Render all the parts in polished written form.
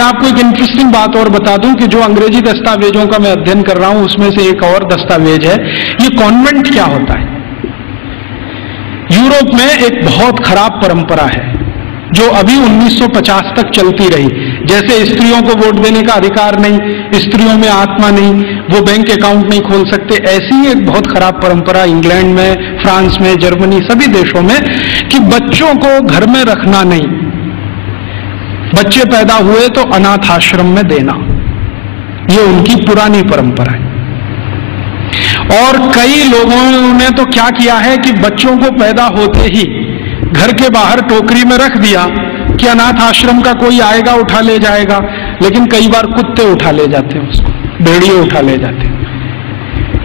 मैं आपको एक इंटरेस्टिंग बात और बता दूं कि जो अंग्रेजी दस्तावेजों का मैं अध्ययन कर रहा हूं उसमें से एक और दस्तावेज है, ये कॉन्वेंट क्या होता है। यूरोप में एक बहुत खराब परंपरा है जो अभी 1950 तक चलती रही। जैसे स्त्रियों को वोट देने का अधिकार नहीं, स्त्रियों में आत्मा नहीं, वो बैंक अकाउंट नहीं खोल सकते, ऐसी ही एक बहुत खराब परंपरा इंग्लैंड में, फ्रांस में, जर्मनी, सभी देशों में कि बच्चों को घर में रखना नहीं, बच्चे पैदा हुए तो अनाथ आश्रम में देना, ये उनकी पुरानी परंपरा है। और कई लोगों ने तो क्या किया है कि बच्चों को पैदा होते ही घर के बाहर टोकरी में रख दिया कि अनाथ आश्रम का कोई आएगा उठा ले जाएगा, लेकिन कई बार कुत्ते उठा ले जाते हैं उसको, भेड़िए उठा ले जाते हैं।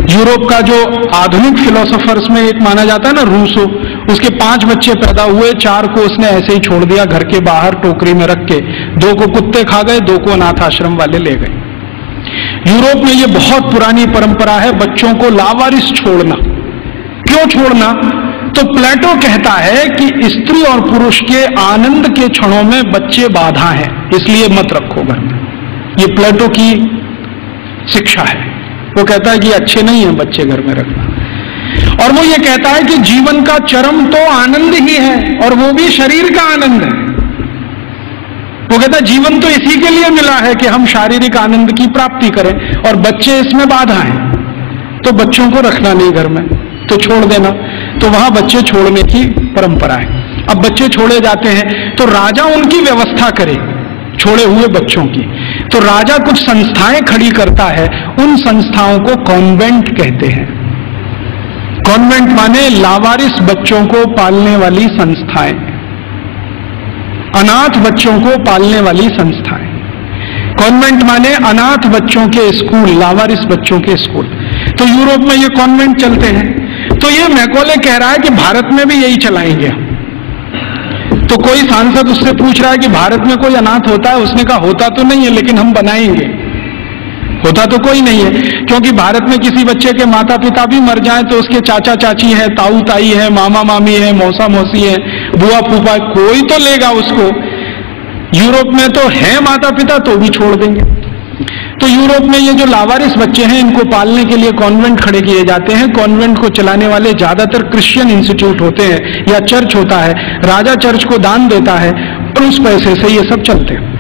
यूरोप का जो आधुनिक फिलोसोफर्स में एक माना जाता है ना, रूसो, उसके 5 बच्चे पैदा हुए, 4 को उसने ऐसे ही छोड़ दिया घर के बाहर टोकरी में रख के, 2 को कुत्ते खा गए, 2 को अनाथ आश्रम वाले ले गए। यूरोप में ये बहुत पुरानी परंपरा है बच्चों को लावारिस छोड़ना। क्यों छोड़ना? तो प्लेटो कहता है कि स्त्री और पुरुष के आनंद के क्षणों में बच्चे बाधा हैं, इसलिए मत रखो घर में। ये प्लेटो की शिक्षा है। वो कहता है कि अच्छे नहीं है बच्चे घर में रखना। और वो ये कहता है कि जीवन का चरम तो आनंद ही है, और वो भी शरीर का आनंद है। वो कहता है जीवन तो इसी के लिए मिला है कि हम शारीरिक आनंद की प्राप्ति करें, और बच्चे इसमें बाधा हैं, तो बच्चों को रखना नहीं घर में, तो छोड़ देना। तो वहां बच्चे छोड़ने की परंपरा है। अब बच्चे छोड़े जाते हैं तो राजा उनकी व्यवस्था करे छोड़े हुए बच्चों की। तो राजा कुछ संस्थाएं खड़ी करता है, उन संस्थाओं को कॉन्वेंट कहते हैं। कॉन्वेंट माने लावारिस बच्चों को पालने वाली संस्थाएं, अनाथ बच्चों को पालने वाली संस्थाएं। कॉन्वेंट माने अनाथ बच्चों के स्कूल, लावारिस बच्चों के स्कूल। तो यूरोप में ये कॉन्वेंट चलते हैं। तो ये मैकॉले कह रहा है कि भारत में भी यही चलाएंगे। तो कोई सांसद उससे पूछ रहा है कि भारत में कोई अनाथ होता है? उसने कहा होता तो नहीं है, लेकिन हम बनाएंगे। होता तो कोई नहीं है, क्योंकि भारत में किसी बच्चे के माता पिता भी मर जाएं तो उसके चाचा चाची है, ताऊ ताई है, मामा मामी है, मौसा मौसी है, बुआ फूफा, कोई तो लेगा उसको। यूरोप में तो है माता पिता, तो भी छोड़ देंगे। तो यूरोप में ये जो लावारिस बच्चे हैं, इनको पालने के लिए कॉन्वेंट खड़े किए जाते हैं। कॉन्वेंट को चलाने वाले ज्यादातर क्रिश्चियन इंस्टीट्यूट होते हैं या चर्च होता है। राजा चर्च को दान देता है और उस पैसे से ये सब चलते हैं।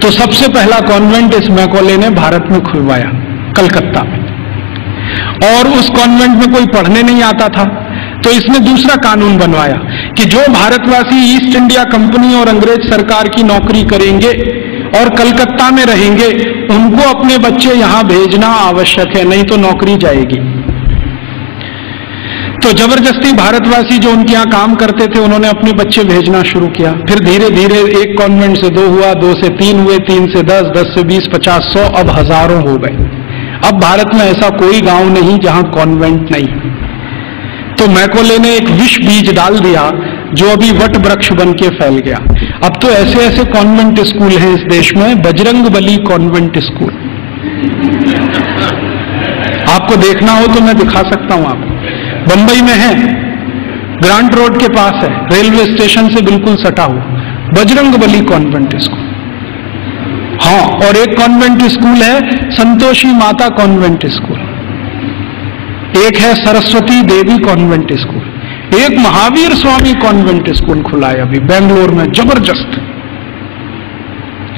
तो सबसे पहला कॉन्वेंट इस मैकॉले ने भारत में खुलवाया, कलकत्ता में। और उस कॉन्वेंट में कोई पढ़ने नहीं आता था, तो इसने दूसरा कानून बनवाया कि जो भारतवासी ईस्ट इंडिया कंपनी और अंग्रेज सरकार की नौकरी करेंगे और कलकत्ता में रहेंगे, उनको अपने बच्चे यहां भेजना आवश्यक है, नहीं तो नौकरी जाएगी। तो जबरदस्ती भारतवासी जो उनके यहां काम करते थे, उन्होंने अपने बच्चे भेजना शुरू किया। फिर धीरे धीरे एक कॉन्वेंट से 2 हुआ, 2 से 3 हुए, 3 से 10, 10 से 20, 50, 100, अब हजारों हो गए। अब भारत में ऐसा कोई गांव नहीं जहां कॉन्वेंट नहीं। तो मैकॉले ने एक विष बीज डाल दिया जो अभी वट वृक्ष बन के फैल गया। अब तो ऐसे ऐसे कॉन्वेंट स्कूल हैं इस देश में, बजरंगबली कॉन्वेंट स्कूल। आपको देखना हो तो मैं दिखा सकता हूं आपको। बंबई में है, ग्रांट रोड के पास है, रेलवे स्टेशन से बिल्कुल सटा हुआ बजरंगबली कॉन्वेंट स्कूल। हाँ, और एक कॉन्वेंट स्कूल है संतोषी माता कॉन्वेंट स्कूल, एक है सरस्वती देवी कॉन्वेंट स्कूल, एक महावीर स्वामी कॉन्वेंट स्कूल खुला है अभी बेंगलोर में, जबरदस्त।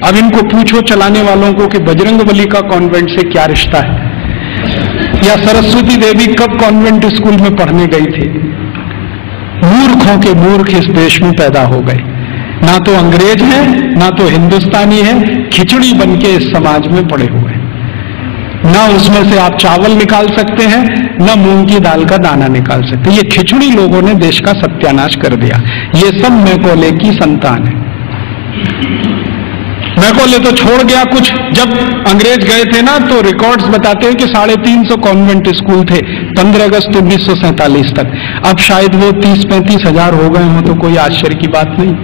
अब इनको पूछो चलाने वालों को कि बजरंगबली का कॉन्वेंट से क्या रिश्ता है, या सरस्वती देवी कब कॉन्वेंट स्कूल में पढ़ने गई थी। मूर्खों के मूर्ख इस देश में पैदा हो गए, ना तो अंग्रेज है ना तो हिंदुस्तानी है, खिचड़ी बन के इस समाज में पड़े हुए। ना उसमें से आप चावल निकाल सकते हैं, ना मूंग की दाल का दाना निकाल सकते हैं। ये खिचड़ी लोगों ने देश का सत्यानाश कर दिया। ये सब मैकॉले की संतान है। मैकॉले तो छोड़ गया कुछ। जब अंग्रेज गए थे ना, तो रिकॉर्ड्स बताते हैं कि 350 कॉन्वेंट स्कूल थे 15 अगस्त 1947 तक। अब शायद वो 30-35 हजार हो गए हों, तो कोई आश्चर्य की बात नहीं।